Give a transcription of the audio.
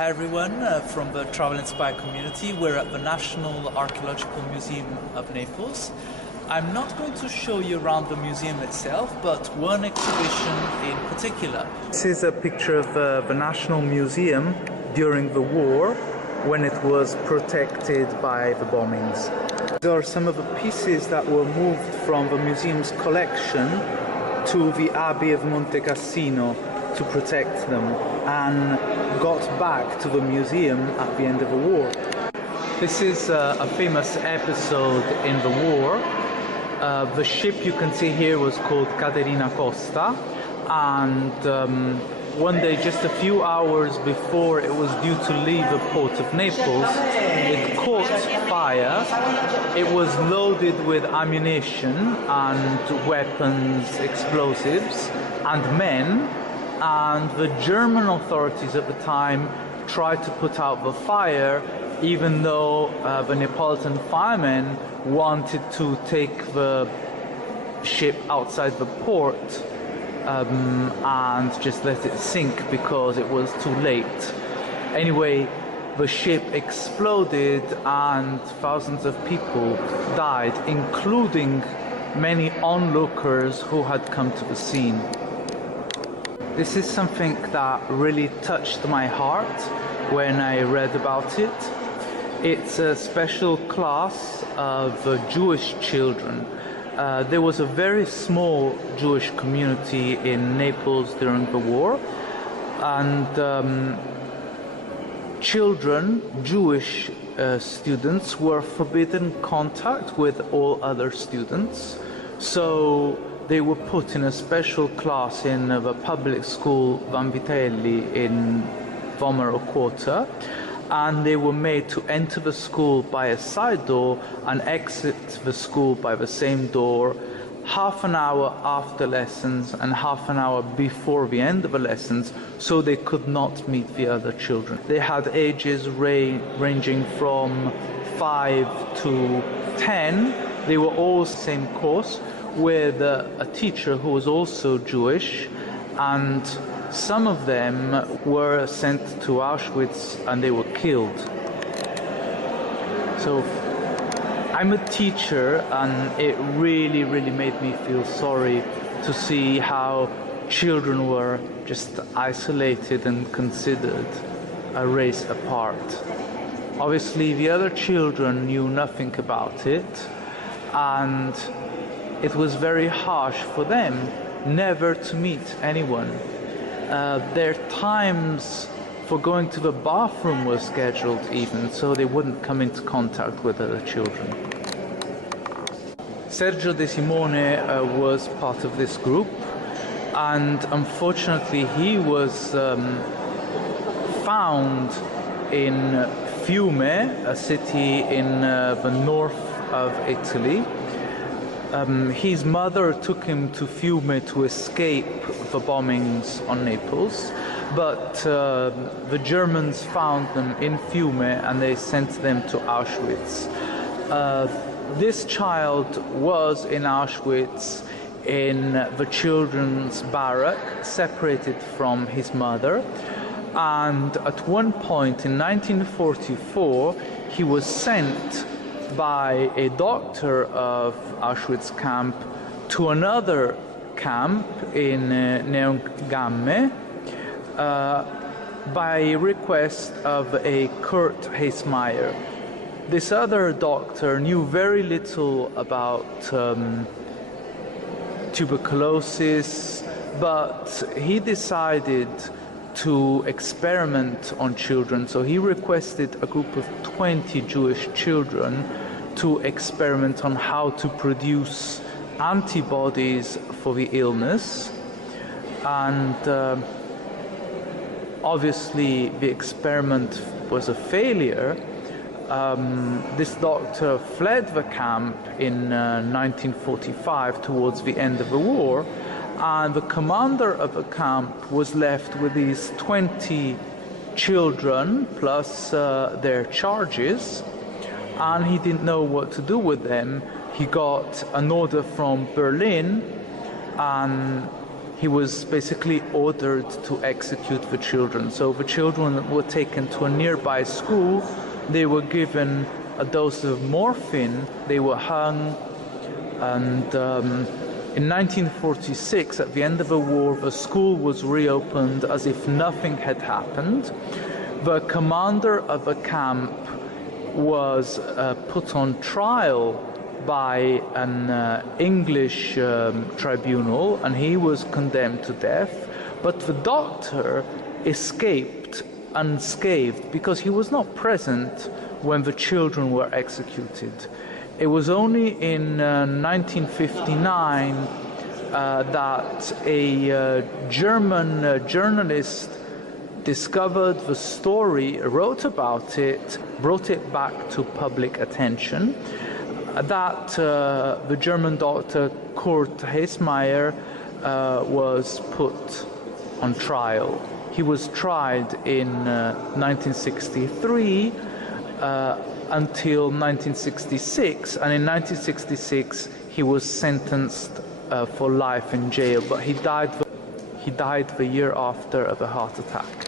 Hi everyone, from the Travel Inspired community. We're at the National Archaeological Museum of Naples. I'm not going to show you around the museum itself, but one exhibition in particular. This is a picture of the National Museum during the war, when it was protected by the bombings. There are some of the pieces that were moved from the museum's collection to the Abbey of Monte Cassino to protect them, and got back to the museum at the end of the war. This is a famous episode in the war. The ship you can see here was called Caterina Costa, and one day, just a few hours before it was due to leave the port of Naples, it caught fire. It was loaded with ammunition and weapons, explosives, and men. And the German authorities at the time tried to put out the fire, even though the Neapolitan firemen wanted to take the ship outside the port and just let it sink because it was too late. Anyway, the ship exploded and thousands of people died, including many onlookers who had come to the scene. This is something that really touched my heart when I read about it. It's a special class of Jewish children. There was a very small Jewish community in Naples during the war, and children, Jewish students, were forbidden contact with all other students. So they were put in a special class in the public school Vanvitelli in Vomero Quarter, and they were made to enter the school by a side door and exit the school by the same door half an hour after lessons and half an hour before the end of the lessons, so they could not meet the other children. They had ages ranging from 5 to 10. They were all the same course, with a teacher who was also Jewish, and some of them were sent to Auschwitz and they were killed. So I'm a teacher, and it really made me feel sorry to see how children were just isolated and considered a race apart. Obviously the other children knew nothing about it, and it was very harsh for them never to meet anyone. Their times for going to the bathroom were scheduled even, so they wouldn't come into contact with other children. Sergio De Simone was part of this group, and unfortunately he was found in Fiume, a city in the north of Italy. His mother took him to Fiume to escape the bombings on Naples, but the Germans found them in Fiume and they sent them to Auschwitz. This child was in Auschwitz in the children's barrack, separated from his mother, and at one point in 1944 he was sent by a doctor of Auschwitz camp to another camp in Neuengamme by request of a Kurt Heismeyer. This other doctor knew very little about tuberculosis, but he decided to experiment on children. So he requested a group of 20 Jewish children to experiment on how to produce antibodies for the illness. And obviously the experiment was a failure. This doctor fled the camp in 1945 towards the end of the war, and the commander of the camp was left with these 20 children plus their charges, and he didn't know what to do with them. He got an order from Berlin, and he was basically ordered to execute the children. So the children were taken to a nearby school, they were given a dose of morphine, they were hung, and in 1946, at the end of the war, the school was reopened as if nothing had happened. The commander of the camp was put on trial by an English tribunal, and he was condemned to death, but the doctor escaped unscathed because he was not present when the children were executed. It was only in 1959 that a German journalist discovered the story, wrote about it, brought it back to public attention, that the German doctor Kurt Hesmeyer was put on trial. He was tried in 1963 until 1966, and in 1966 he was sentenced for life in jail, but he died the year after of a heart attack.